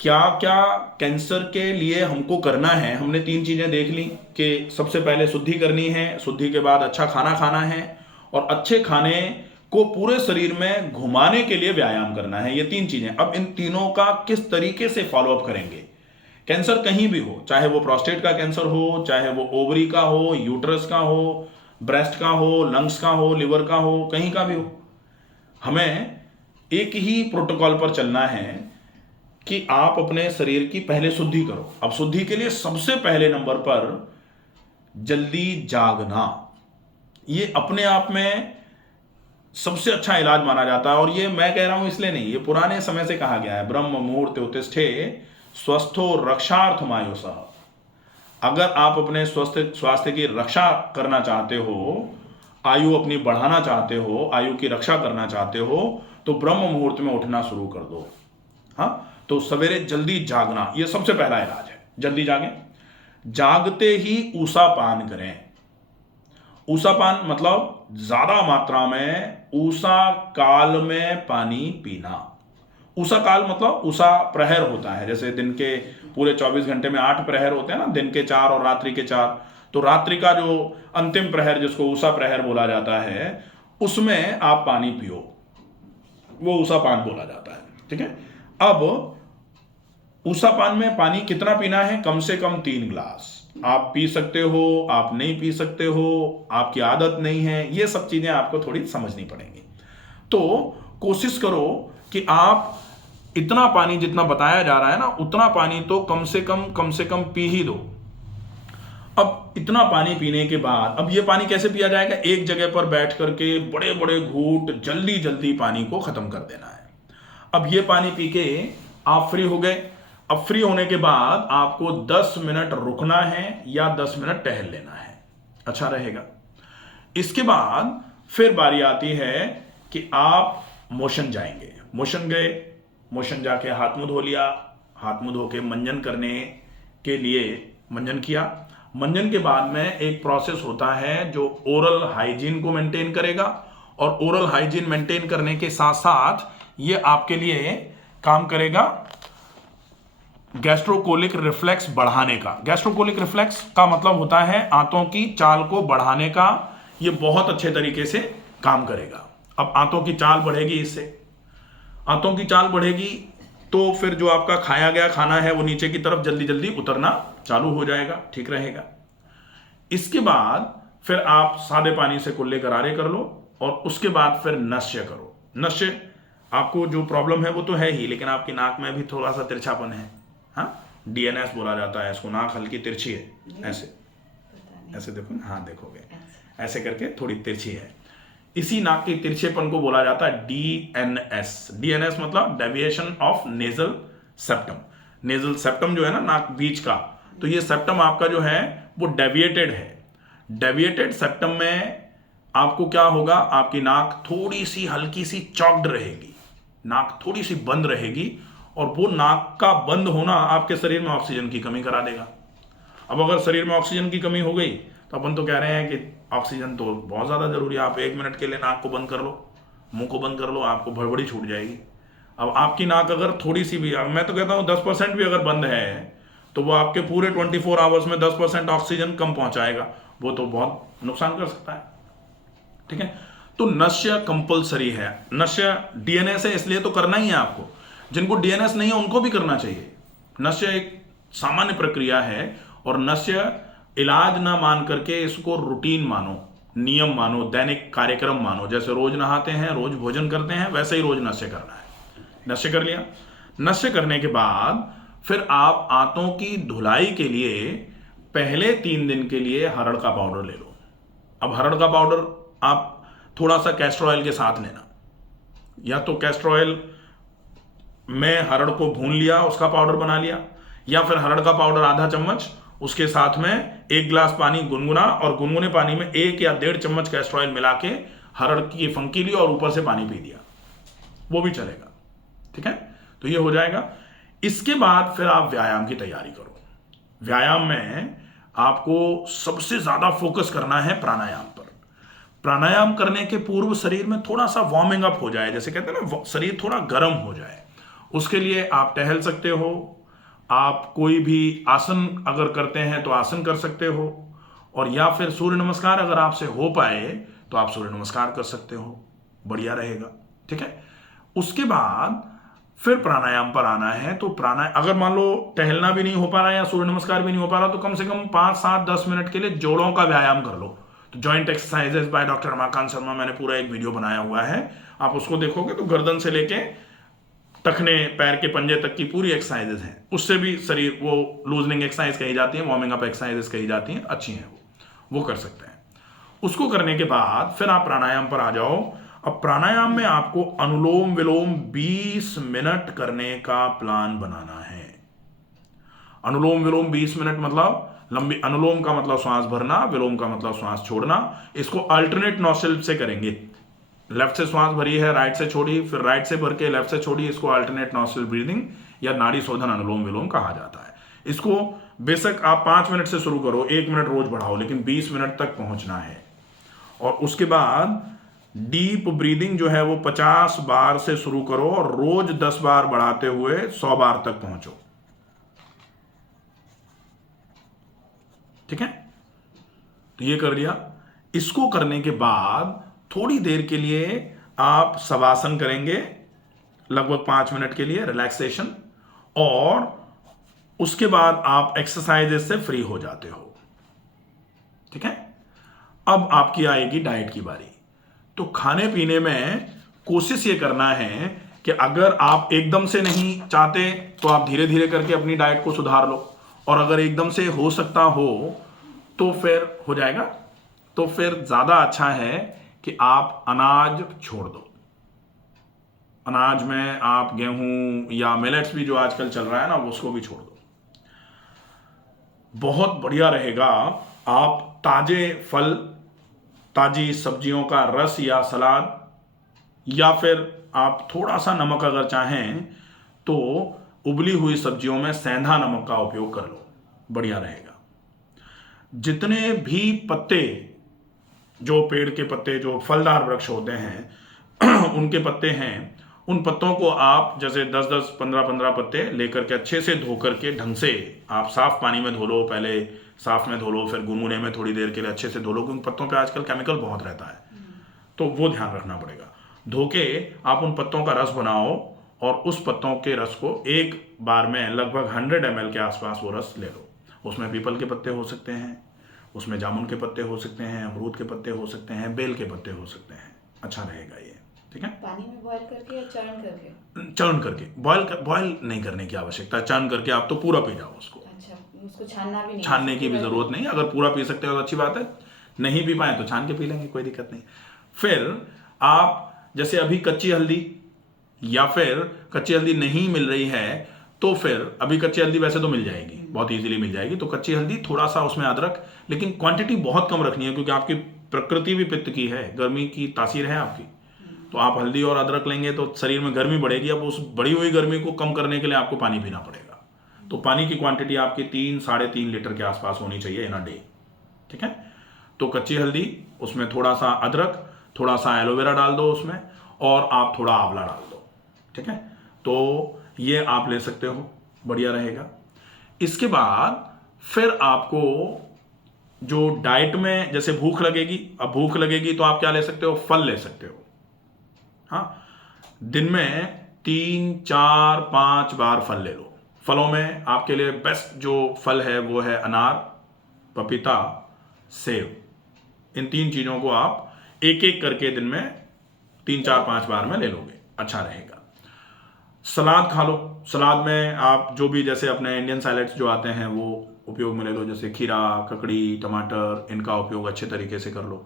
क्या क्या कैंसर के लिए हमको करना है। हमने तीन चीजें देख ली कि सबसे पहले शुद्धि करनी है, शुद्धि के बाद अच्छा खाना खाना है, और अच्छे खाने को पूरे शरीर में घुमाने के लिए व्यायाम करना है। ये तीन चीजें। अब इन तीनों का किस तरीके से फॉलोअप करेंगे। कैंसर कहीं भी हो, चाहे वो प्रोस्टेट का कैंसर हो, चाहे वो ओवरी का हो, यूट्रस का हो, ब्रेस्ट का हो, लंग्स का हो, लिवर का हो, कहीं का भी हो, हमें एक ही प्रोटोकॉल पर चलना है कि आप अपने शरीर की पहले शुद्धि करो। अब शुद्धि के लिए सबसे पहले नंबर पर जल्दी जागना, ये अपने आप में सबसे अच्छा इलाज माना जाता है। और ये मैं कह रहा हूं इसलिए नहीं, ये पुराने समय से कहा गया है, ब्रह्म मुहूर्त उत्तिष्ठे स्वस्थो रक्षार्थमायुषः। अगर आप अपने स्वास्थ्य की रक्षा करना चाहते हो, आयु अपनी बढ़ाना चाहते हो, आयु की रक्षा करना चाहते हो, तो ब्रह्म मुहूर्त में उठना शुरू कर दो। हाँ, तो सवेरे जल्दी जागना ये सबसे पहला इलाज है। जल्दी जागें, जागते ही ऊषा पान करें। ऊषा पान मतलब ज्यादा मात्रा में ऊषा काल में पानी पीना। ऊषा काल मतलब ऊषा प्रहर होता है, जैसे दिन के पूरे 24 घंटे में 8 प्रहर होते हैं ना, दिन के 4 और रात्रि के 4। तो रात्रि का जो अंतिम प्रहर जिसको ऊषा प्रहर बोला जाता है, उसमें आप पानी पियो, वो ऊषा पान बोला जाता है। ठीक है। अब ऊषा पान में पानी कितना पीना है, कम से कम 3 गिलास। आप पी सकते हो, आप नहीं पी सकते हो, आपकी आदत नहीं है, ये सब चीजें आपको थोड़ी समझनी पड़ेंगी। तो कोशिश करो कि आप इतना पानी जितना बताया जा रहा है ना, उतना पानी तो कम से कम पी ही दो। अब इतना पानी पीने के बाद, अब ये पानी कैसे पिया जाएगा, एक जगह पर बैठ करके बड़े बड़े घूंट जल्दी जल्दी पानी को खत्म कर देना है। अब ये पानी पी के आप फ्री हो गए। अब फ्री होने के बाद आपको 10 मिनट रुकना है या 10 मिनट टहल लेना है, अच्छा रहेगा। इसके बाद फिर बारी आती है कि आप मोशन जाएंगे। मोशन गए, मोशन जाके हाथ मुंह धो लिया, हाथ मुंह धो के मंजन करने के लिए मंजन किया। मंजन के बाद में एक प्रोसेस होता है जो ओरल हाइजीन को मेंटेन करेगा, और ओरल हाइजीन मेंटेन करने के साथ साथ ये आपके लिए काम करेगा गैस्ट्रोकोलिक रिफ्लेक्स बढ़ाने का। गैस्ट्रोकोलिक रिफ्लेक्स का मतलब होता है आंतों की चाल को बढ़ाने का। ये बहुत अच्छे तरीके से काम करेगा। अब आंतों की चाल बढ़ेगी, इससे आंतों की चाल बढ़ेगी तो फिर जो आपका खाया गया खाना है वो नीचे की तरफ जल्दी जल्दी उतरना चालू हो जाएगा, ठीक रहेगा। इसके बाद फिर आप सादे पानी से कुल्ले गरारे कर लो, और उसके बाद फिर नश्य करो। नश्य, आपको जो प्रॉब्लम है वो तो है ही, लेकिन आपकी नाक में भी थोड़ा सा तिरछापन है। हाँ, डीएनएस बोला जाता है इसको, नाक हल्की तिरछी है। ऐसे ऐसे देखो ना, हाँ देखोगे ऐसे करके थोड़ी तिरछी है। इसी नाक के तिरछेपन को बोला जाता है डीएनएस। डीएनएस मतलब deviation of nasal septum. Nasal septum जो है ना, नाक बीच का, तो ये सेप्टम आपका जो है वो डेविएटेड है। डेविएटेड सेप्टम में आपको क्या होगा, आपकी नाक थोड़ी सी हल्की सी चॉक्ड रहेगी, नाक थोड़ी सी बंद रहेगी, और वो नाक का बंद होना आपके शरीर में ऑक्सीजन की कमी करा देगा। अब अगर शरीर में ऑक्सीजन की कमी हो गई तो अपन तो कह रहे हैं कि ऑक्सीजन तो बहुत ज़्यादा जरूरी है। आप 1 मिनट के लिए नाक को बंद कर लो, मुंह को बंद कर लो, आपको भड़बड़ी छूट जाएगी। अब आपकी नाक अगर थोड़ी सी भी, मैं तो कहता हूँ 10% भी अगर बंद है तो वो आपके पूरे 24 आवर्स में 10% ऑक्सीजन कम पहुंचाएगा, वो तो बहुत नुकसान कर सकता है। ठीक है। तो नश्य कंपलसरी है। नश्य डीएनएस है इसलिए तो करना ही है आपको। जिनको डीएनएस नहीं है उनको भी करना चाहिए। नश्य एक सामान्य प्रक्रिया है, और नश्य इलाज ना मान करके इसको रूटीन मानो, नियम मानो, दैनिक कार्यक्रम मानो। जैसे रोज नहाते हैं, रोज भोजन करते हैं, वैसे ही रोज नश्य करना है। नश्य कर लिया। नश्य करने के बाद फिर आप आंतों की धुलाई के लिए पहले 3 दिन के लिए हरड़ का पाउडर ले लो। अब हरड़ का पाउडर आप थोड़ा सा कैस्टर ऑयल के साथ लेना, या तो कैस्टर ऑयल में हरड़ को भून लिया, उसका पाउडर बना लिया, या फिर हरड़ का पाउडर आधा चम्मच, उसके साथ में 1 गिलास पानी गुनगुना, और गुनगुने पानी में 1 या 1.5 चम्मच कैस्टर ऑयल मिला के हरड़ की फंकी ली और ऊपर से पानी पी दिया, वो भी चलेगा। ठीक है, तो ये हो जाएगा। इसके बाद फिर आप व्यायाम की तैयारी करो। व्यायाम में आपको सबसे ज्यादा फोकस करना है प्राणायाम पर। प्राणायाम करने के पूर्व शरीर में थोड़ा सा वार्मिंग अप हो जाए, जैसे कहते हैं ना, शरीर थोड़ा गर्म हो जाए, उसके लिए आप टहल सकते हो, आप कोई भी आसन अगर करते हैं तो आसन कर सकते हो, और या फिर सूर्य नमस्कार अगर आपसे हो पाए तो आप सूर्य नमस्कार कर सकते हो, बढ़िया रहेगा। ठीक है, उसके बाद फिर प्राणायाम पर आना है। तो प्राणायाम अगर मान लो टहलना भी नहीं हो पा रहा है या सूर्य नमस्कार भी नहीं हो पा रहा, तो कम से कम 5, 7, 10 मिनट के लिए जोड़ों का व्यायाम कर लो। तो joint exercises by doctor Ramakant Sharma, मैंने पूरा एक वीडियो बनाया हुआ है, आप उसको देखोगे तो गर्दन से लेके टखने पैर के पंजे तक की पूरी एक्सरसाइजेस हैं। उससे भी शरीर, वो लूजनिंग एक्सरसाइज कही जाती है, वार्मिंग अप एक्सरसाइजेस कही जाती हैं, अच्छी हैं, वो कर सकते हैं। उसको करने के बाद फिर आप प्राणायाम पर आ जाओ। अब प्राणायाम में आपको अनुलोम विलोम 20 मिनट करने का प्लान बनाना है। अनुलोम विलोम 20 मिनट मतलब लंबी, अनुलोम का मतलब श्वास भरना, विलोम का मतलब श्वास छोड़ना। इसको अल्टरनेट नोस्ट्रिल से करेंगे, लेफ्ट से श्वास भरी है, राइट से छोड़ी, फिर राइट से भर के लेफ्ट से छोड़ी, इसको अल्टरनेट नोस्ट्रिल ब्रीदिंग या नाड़ी शोधन अनुलोम विलोम कहा जाता है। इसको बेशक आप 5 मिनट से शुरू करो, 1 मिनट रोज बढ़ाओ, लेकिन 20 मिनट तक पहुंचना है। और उसके बाद डीप ब्रीदिंग जो है वो 50 बार से शुरू करो और रोज 10 बार बढ़ाते हुए 100 बार तक पहुंचो। ठीक है, तो ये कर लिया। इसको करने के बाद थोड़ी देर के लिए आप शवासन करेंगे, लगभग 5 मिनट के लिए रिलैक्सेशन, और उसके बाद आप एक्सरसाइजेस से फ्री हो जाते हो। ठीक है, अब आपकी आएगी डाइट की बारी। तो खाने पीने में कोशिश ये करना है कि अगर आप एकदम से नहीं चाहते तो आप धीरे धीरे करके अपनी डाइट को सुधार लो, और अगर एकदम से हो सकता हो तो फिर हो जाएगा, तो फिर ज्यादा अच्छा है कि आप अनाज छोड़ दो। अनाज में आप गेहूं या मिलेट्स भी जो आजकल चल रहा है ना, उसको भी छोड़ दो, बहुत बढ़िया रहेगा। आप ताजे फल, ताजी सब्जियों का रस या सलाद, या फिर आप थोड़ा सा नमक अगर चाहें तो उबली हुई सब्जियों में सेंधा नमक का उपयोग कर लो, बढ़िया रहेगा। जितने भी पत्ते, जो पेड़ के पत्ते, जो फलदार वृक्ष होते हैं उनके पत्ते हैं, उन पत्तों को आप जैसे 10-10, 15-15 पत्ते लेकर के अच्छे से धो करके ढंग से आप साफ पानी में धो लो, पहले साफ में धो लो, फिर गुनगुने में थोड़ी देर के लिए अच्छे से धो लो, क्योंकि पत्तों पे आजकल केमिकल बहुत रहता है, तो वो ध्यान रखना पड़ेगा। धो के आप उन पत्तों का रस बनाओ, और उस पत्तों के रस को एक बार में लगभग 100 ml के आसपास वो रस ले लो। उसमें पीपल के पत्ते हो सकते हैं, उसमें जामुन के पत्ते हो सकते हैं, अमरूद के पत्ते हो सकते हैं, बेल के पत्ते हो सकते हैं, अच्छा रहेगा ये। ठीक है, पानी में बॉयल करके या चरण करके? चरण करके, बॉयल नहीं करने की आवश्यकता, चरण करके आप तो पूरा पी जाओ उसको। अच्छा, उसको छानना भी नहीं, छानने की भी जरूरत नहीं, अगर पूरा पी सकते हो तो अच्छी बात है, नहीं पी पाए तो छान के पी लेंगे, कोई दिक्कत नहीं। फिर आप जैसे अभी कच्ची हल्दी, या फिर कच्ची हल्दी नहीं मिल रही है तो फिर अभी कच्ची हल्दी वैसे तो मिल जाएगी, बहुत इजीली मिल जाएगी, तो कच्ची हल्दी, थोड़ा सा उसमें अदरक, लेकिन क्वांटिटी बहुत कम रखनी है, क्योंकि आपकी प्रकृति भी पित्त की है, गर्मी की तासीर है आपकी, तो आप हल्दी और अदरक लेंगे तो शरीर में गर्मी बढ़ेगी। अब उस बढ़ी हुई गर्मी को कम करने के लिए आपको पानी पीना पड़ेगा, तो पानी की क्वांटिटी आपकी 3-3.5 लीटर के आसपास होनी चाहिए इन अ डे। ठीक है, तो कच्ची हल्दी, उसमें थोड़ा सा अदरक, थोड़ा सा एलोवेरा डाल दो उसमें, और आप थोड़ा आंवला डाल दो। ठीक है, तो ये आप ले सकते हो, बढ़िया रहेगा। इसके बाद फिर आपको जो डाइट में, जैसे भूख लगेगी, अब भूख लगेगी तो आप क्या ले सकते हो, फल ले सकते हो। हाँ, दिन में 3-4-5 बार फल ले लो। फलों में आपके लिए बेस्ट जो फल है वो है अनार, पपीता, सेब। इन 3 चीजों को आप एक एक करके दिन में 3-4-5 बार में ले लोगे, अच्छा रहेगा। सलाद खा लो, सलाद में आप जो भी जैसे अपने इंडियन सैलेड्स जो आते हैं वो उपयोग में ले लो, जैसे खीरा, ककड़ी, टमाटर, इनका उपयोग अच्छे तरीके से कर लो।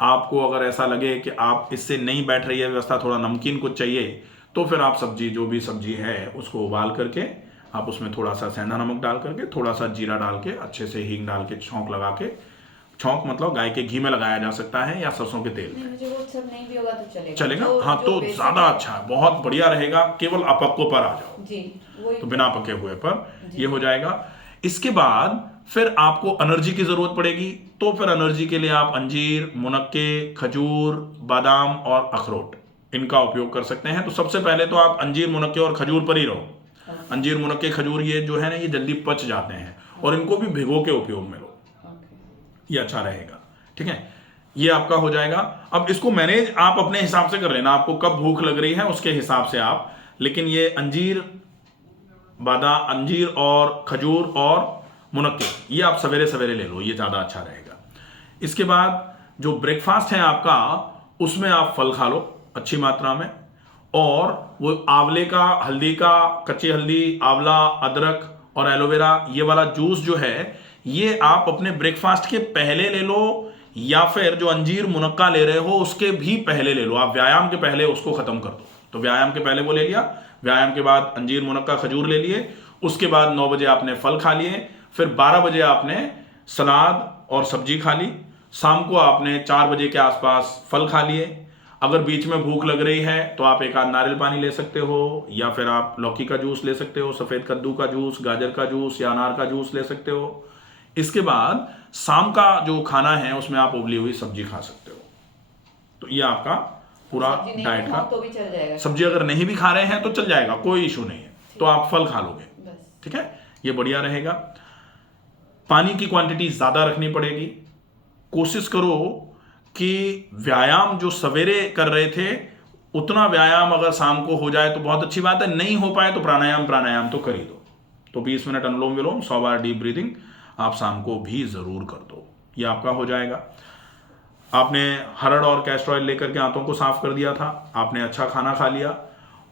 आपको अगर ऐसा लगे कि आप इससे नहीं बैठ रही है व्यवस्था, थोड़ा नमकीन कुछ चाहिए, तो फिर आप सब्जी, जो भी सब्जी है उसको उबाल करके आप उसमें थोड़ा सा सेंधा नमक डाल करके, थोड़ा सा जीरा डाल के, अच्छे से हींग डाल के छौंक लगा के, छौंक मतलब गाय के घी में लगाया जा सकता है या सरसों के तेल में। मुझे वो सब नहीं भी होगा तो चलेगा। हाँ, तो ज्यादा अच्छा है, बहुत बढ़िया रहेगा। केवल अपक्व पर आ जाओ जी, तो बिना पके हुए पर ये हो जाएगा। इसके बाद फिर आपको एनर्जी की जरूरत पड़ेगी, तो फिर एनर्जी के लिए आप अंजीर, मुनक्के, खजूर, बादाम और अखरोट, इनका उपयोग कर सकते हैं। तो सबसे पहले तो आप अंजीर, मुनक्के और खजूर पर ही रहो। अंजीर, मुनक्के, खजूर ये जो है ना, ये जल्दी पच जाते हैं और इनको भी भिगो के उपयोग में लो, ये अच्छा रहेगा। ठीक है, ये आपका हो जाएगा। अब इसको मैनेज आप अपने हिसाब से कर लेना, आपको कब भूख लग रही है उसके हिसाब से आप। लेकिन ये अंजीर, अंजीर और खजूर और मुनक्के ये आप सवेरे सवेरे ले लो, ये ज़्यादा अच्छा रहेगा। इसके बाद जो ब्रेकफास्ट है आपका, उसमें आप फल खा लो अच्छी मात्रा में, और वो आंवले का, हल्दी का, कच्ची हल्दी, आंवला, अदरक और एलोवेरा ये वाला जूस जो है ये आप अपने ब्रेकफास्ट के पहले ले लो, या फिर जो अंजीर मुनक्का ले रहे हो उसके भी पहले ले लो। आप व्यायाम के पहले उसको खत्म कर दो। तो व्यायाम के पहले वो ले लिया, व्यायाम के बाद अंजीर, मुनक्का, खजूर ले लिए, उसके बाद 9 बजे आपने फल खा लिए, फिर 12 बजे आपने सलाद और सब्जी खा ली, शाम को आपने 4 बजे के आसपास फल खा लिए। अगर बीच में भूख लग रही है तो आप एक आध नारियल पानी ले सकते हो, या फिर आप लौकी का जूस ले सकते हो, सफ़ेद कद्दू का जूस, गाजर का जूस या अनार का जूस ले सकते हो। इसके बाद शाम का जो खाना है उसमें आप उबली हुई सब्जी खा सकते हो। तो ये आपका पूरा डाइट का, तो भी चल जाएगा। सब्जी अगर नहीं भी खा रहे हैं तो चल जाएगा, कोई इशू नहीं है, तो आप फल खा लोगे। ठीक है, ये बढ़िया रहेगा। पानी की क्वांटिटी ज़्यादा रखनी पड़ेगी। कोशिश करो कि व्यायाम जो सवेरे कर रहे थे उतना व्यायाम अगर शाम को हो जाए तो बहुत अच्छी बात है, नहीं हो पाए तो प्राणायाम तो कर ही दो। तो 20 मिनट अनुलोम विलोम, 100 बार डीप ब्रीदिंग आप शाम को भी ज़रूर कर दो, ये आपका हो जाएगा। आपने हरड़ और कैस्टर ऑयल लेकर के आंतों को साफ कर दिया था, आपने अच्छा खाना खा लिया,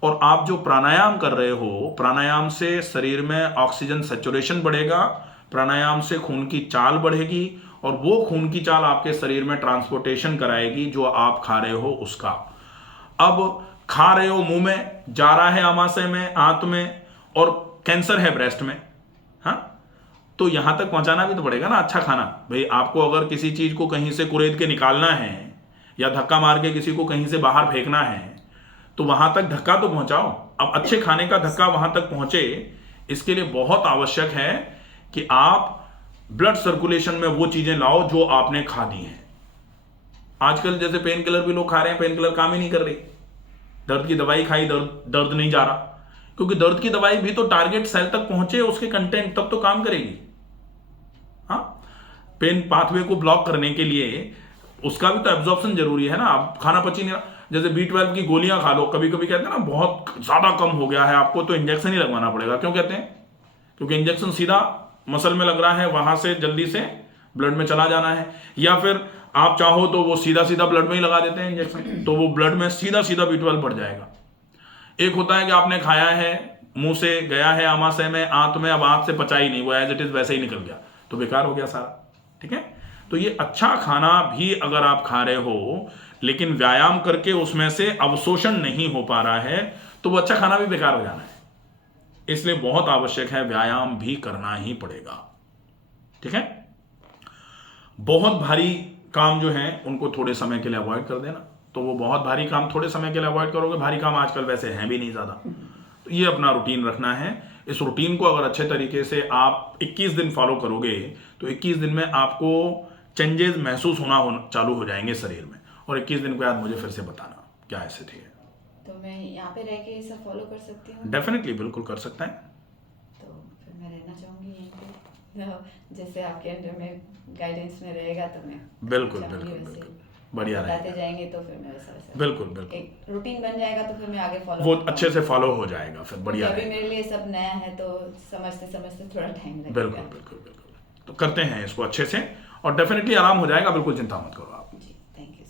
और आप जो प्राणायाम कर रहे हो, प्राणायाम से शरीर में ऑक्सीजन सैचुरेशन बढ़ेगा, प्राणायाम से खून की चाल बढ़ेगी, और वो खून की चाल आपके शरीर में ट्रांसपोर्टेशन कराएगी जो आप खा रहे हो उसका। अब खा रहे हो, मुंह में जा रहा है, आमाशय में, आंत में, और कैंसर है ब्रेस्ट में, हाँ, तो यहां तक पहुंचाना भी तो पड़ेगा ना अच्छा खाना। भाई आपको अगर किसी चीज को कहीं से कुरेद के निकालना है या धक्का मार के किसी को कहीं से बाहर फेंकना है तो वहां तक धक्का तो पहुंचाओ। अब अच्छे खाने का धक्का वहां तक पहुंचे, इसके लिए बहुत आवश्यक है कि आप ब्लड सर्कुलेशन में वो चीजें लाओ जो आपने खा दी हैं। आजकल जैसे पेन किलर भी लोग खा रहे हैं, पेन किलर काम ही नहीं कर रही। दर्द की दवाई खाई, दर्द नहीं जा रहा, क्योंकि दर्द की दवाई भी तो टारगेट सेल तक पहुंचे उसके कंटेंट, तब तो काम करेगी। हाँ, पेन पाथवे को ब्लॉक करने के लिए उसका भी तो एब्जॉर्प्शन जरूरी है ना। आप खाना पची नहीं रहा, जैसे B12 की गोलियां खा लो, कभी कभी कहते हैं ना बहुत ज्यादा कम हो गया है आपको तो इंजेक्शन ही लगवाना पड़ेगा। क्यों कहते हैं? क्योंकि इंजेक्शन सीधा मसल में लग रहा है, वहां से जल्दी से ब्लड में चला जाना है, या फिर आप चाहो तो वो सीधा सीधा ब्लड में ही लगा देते हैं इंजेक्शन, तो वो ब्लड में सीधा सीधा B12 बढ़ जाएगा। एक होता है कि आपने खाया है, मुंह से गया है आमाशय में, आंत में, अब आंत से पचा ही नहीं, वो एज इट इज वैसे ही निकल गया, तो बेकार हो गया सारा। ठीक है, तो ये अच्छा खाना भी अगर आप खा रहे हो लेकिन व्यायाम करके उसमें से अवशोषण नहीं हो पा रहा है तो वो अच्छा खाना भी बेकार हो जाना है। इसलिए बहुत आवश्यक है, व्यायाम भी करना ही पड़ेगा। ठीक है, बहुत भारी काम जो है उनको थोड़े समय के लिए अवॉइड कर देना। तो वो बहुत भारी काम थोड़े समय के लिए अवॉइड करोगे, भारी काम आजकल वैसे हैं भी नहीं ज़्यादा, तो ये अपना रूटीन रखना है। इस रूटीन को अगर अच्छे तरीके से आप 21 दिन फॉलो करोगे तो 21 दिन में आपको चेंजेस महसूस होना चालू हो जाएंगे शरीर में, और 21 दिन के बाद मुझे फिर से बताना क्या स्थिति है। तो मैं यहाँ पे रह के ये सब फॉलो कर सकती हूँ? डेफिनेटली, बिल्कुल कर सकते हैं। तो फिर मैं रहना चाहूँगी यहीं पे, जैसे आपके अंडर में गाइडेंस में रहेगा तो मैं बिल्कुल बढ़िया बताते जाएंगे, तो फिर मैं वैसा बिल्कुल एक रूटीन बन जाएगा, तो फिर मैं आगे फॉलो वो अच्छे से फॉलो हो जाएगा, फिर बढ़िया। अभी मेरे लिए सब नया है तो समझते थोड़ा टाइम लगेगा। बिल्कुल तो करते हैं इसको अच्छे से, और डेफिनेटली आराम हो जाएगा, बिल्कुल चिंता मत करो आप।